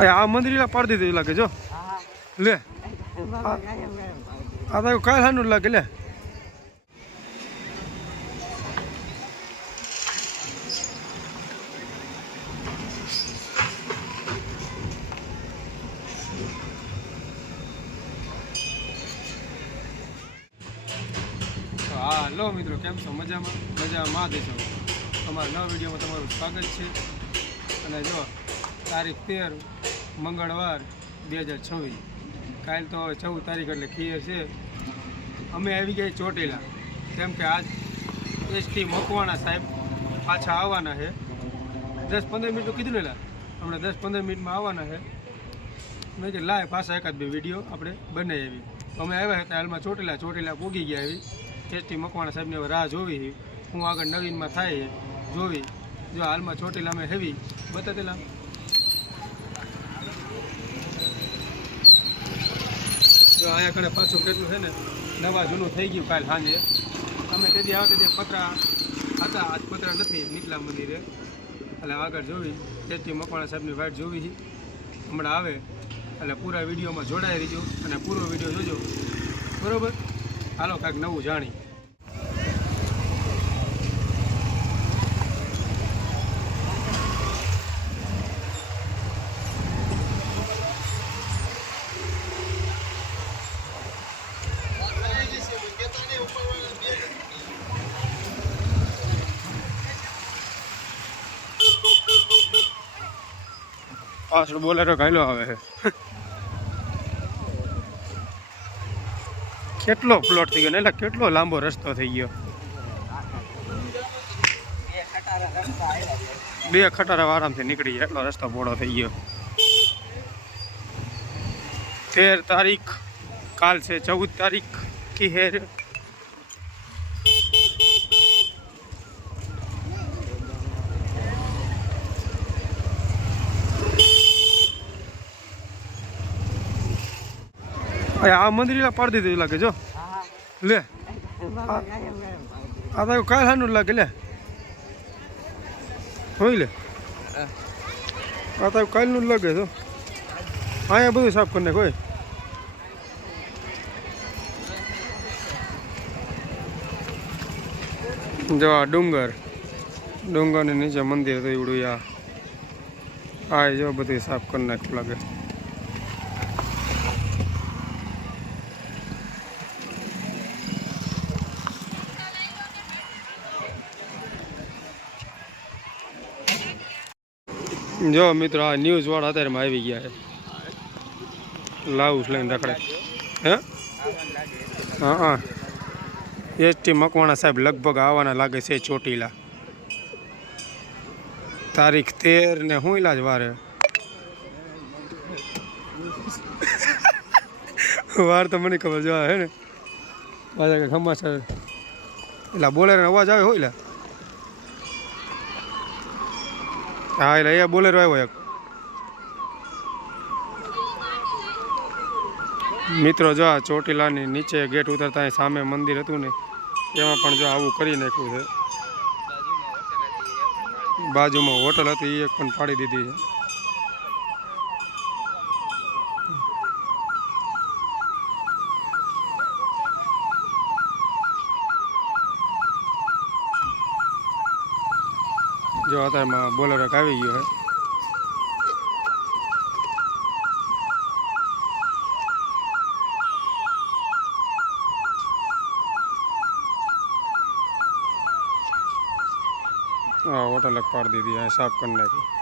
આ મંદિર પાડી દીધું લાગે, જો. લે. આ તો કાલ હાનું લાગે, લે. તો હા લો મિત્રો, કેમ છો? મજામાં? મજામાં દેશો અમારા નવા વિડીયોમાં તમારું સ્વાગત છે. અને જો, તારીખ તેર મંગળવાર બે હજાર છવ્વીસ. કાલ તો હવે ચૌદ તારીખ એટલે ખીર છે. અમે આવી ગયા ચોટીલા. કેમ કે આજ એસટી મકવાણા સાહેબ પાછા આવવાના છે. દસ પંદર મિનિટનું કીધું ને આપણે દસ પંદર મિનિટમાં આવવાના છે. મેં કે લાય પાછા એકાદ બે વીડિયો આપણે બનાવી આવી અમે આવ્યા હતા હાલમાં ચોટીલા ચોટીલા પૂગી ગયા આવી એસટી મકવાણા સાહેબને હવે રાહ જોવી. હું આગળ નવીનમાં થાય જોવી. જો હાલમાં ચોટીલા અમે હેવી બતાતેલા અહીંયા કણે પાછું કેટલું છે ને, નવા જૂનું થઈ ગયું કાલ સાંજે. અમે તેથી આવતે તે પતરા હતા, આજ પતરા નથી નીકળા મંદિરે. એટલે આગળ જોવી તેથી મકવાણા સાહેબની વાટ જોવી હમણાં આવે, એટલે પૂરા વિડીયોમાં જોડાઈ રહીજો અને પૂરો વીડિયો જોજો. બરોબર? હાલો, કાંઈક નવું જાણી. પાછળ બોલેરો કાયલો આવે છે. કેટલો પ્લોટ થઈ ગયો ને? એટલે કેટલો લાંબો રસ્તો થઈ ગયો. બે ખટારા આરામથી નીકળી જાય એટલો રસ્તો પોળો થઈ ગયો. તેર તારીખ, કાલ છે ચૌદ તારીખ કી હેર અરે આ મંદિર પાડી દીધું લાગે જો. લે. આ તો કાલ હાનું લાગે, લે. હોય લે. આ તો કાલનું જ લાગે તો અહીંયા બધું સાફ કરી કોઈ જો આ ડુંગર. ડુંગરની નીચે મંદિર તો એવડું આ જો બધું સાફ કરી નાખ્યું લાગે. જો મિત્રો, આ ન્યૂઝ વાળા અત્યારમાં આવી ગયા છે. લાવું લઈને રખડે. હે? હા હા. એસટી મકવાણા સાહેબ લગભગ આવવાના લાગે છે ચોટીલા. તારીખ તેર ને હું ઇલાજ વારે? વાર તો મને ખબર જવા હે ને? પાછા કે ખમા છે એટલે બોલે અવાજ આવે હોય હા, એટલે અહીંયા બોલેરો આવ્યો એક. મિત્રો, જો આ ચોટીલાની નીચે ગેટ ઉતરતા સામે મંદિર હતું ને, એમાં પણ જો આવું કરી નાખ્યું છે. બાજુમાં હોટલ હતી, એ પણ પાડી દીધી છે. જો અત્યારમાં બોલેરો આવી ગયો છે. હા હોટલ પાડી દીધી સાફ કરી નાખી.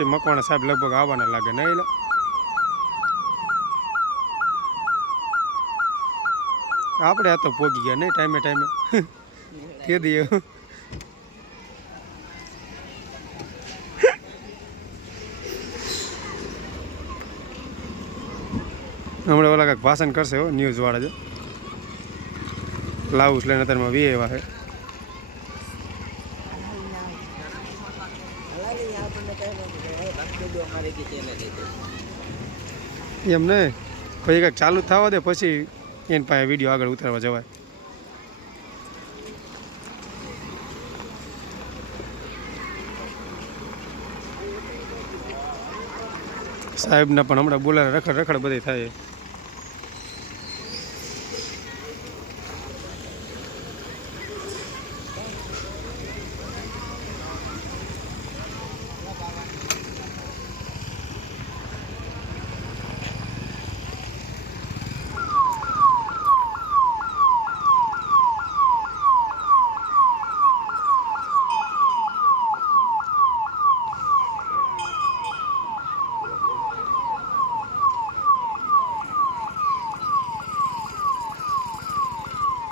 અત્યારમાં મકવાણા સાહેબ લગભગ આવવાના લાગે, નહીં એટલે આપણે આ તો પોગી ગયા, નહીં? ટાઈમે ટાઈમે. કે દઈએ. હમણાં ઓલા કાંઈક ભાષણ કરશે હો, ન્યૂઝવાળા જો. લાવું લઈને અત્યારમાં વી એવા ખાલી આપણને કઈ નથી કે હવે બાકી બધું અમારે કે ચેલે દે દે એમ ને? પછી કંઈક ચાલુ થવા દે, પછી એની પાસે વીડિયો આગળ ઉતારવા જવાય. સાહેબના પણ હમણાં બોલાવે, રખડ રખડ બધી થાય.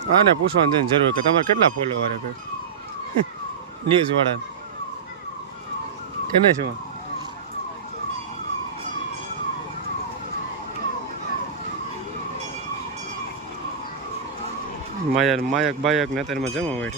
આને પૂછવાની જઈને જરૂર કે તમારે કેટલા ફોલોવર કે ન્યૂઝવાળા કે નહીં શું? માયા માયક બાયક ને અત્યારમાં જમા હોય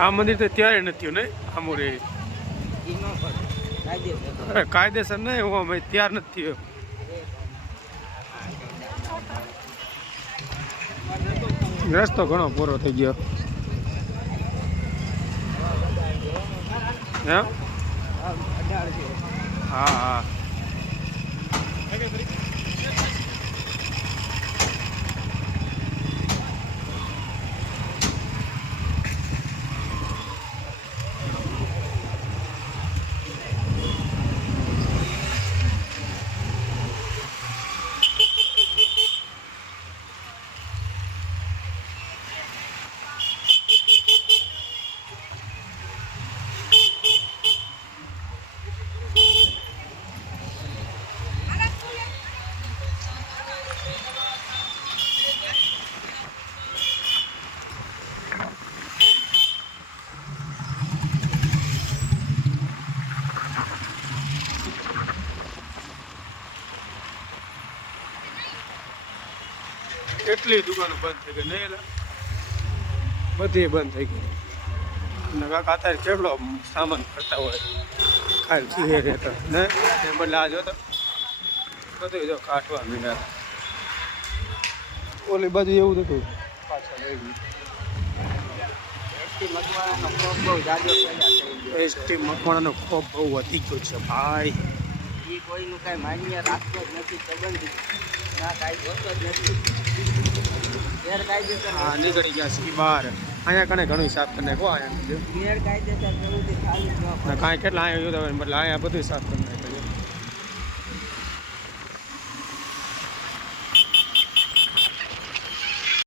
આ મંદિર તો ત્યારે નથી ને? આમુરે. અરે કાયદેસર નહીં હું અમે ત્યાર નથી થયું. રસ્તો ઘણો પૂરો થઈ ગયો. હે હા. કેટલી દુકાનો બંધ થઈ ગઈ? નહીં? બધી બંધ થઈ ગઈ. અને કાકા અત્યારે કેટલો સામાન કરતા હોય? ખાલી ખીરે રહેતો ને? એ બદલે આ જોતો બધું જો કાઢવા મીડા ઓલી બાજુ એવું હતું. પાછળ એસટી મકવાણાનો ખોફ બહુ વધી ગયો છે ભાઈ. એ કોઈનું કાંઈ માન્ય રાખતો જ નથી સંબંધિત. હા નીકળી ગયા છે. બહાર. અહીંયા કણે ઘણું સાફ કરી નાખો અહીંયા. કાંઈ કેટલા અહીંયા હોય અહીંયા બધું સાફ કરી નાખ્યું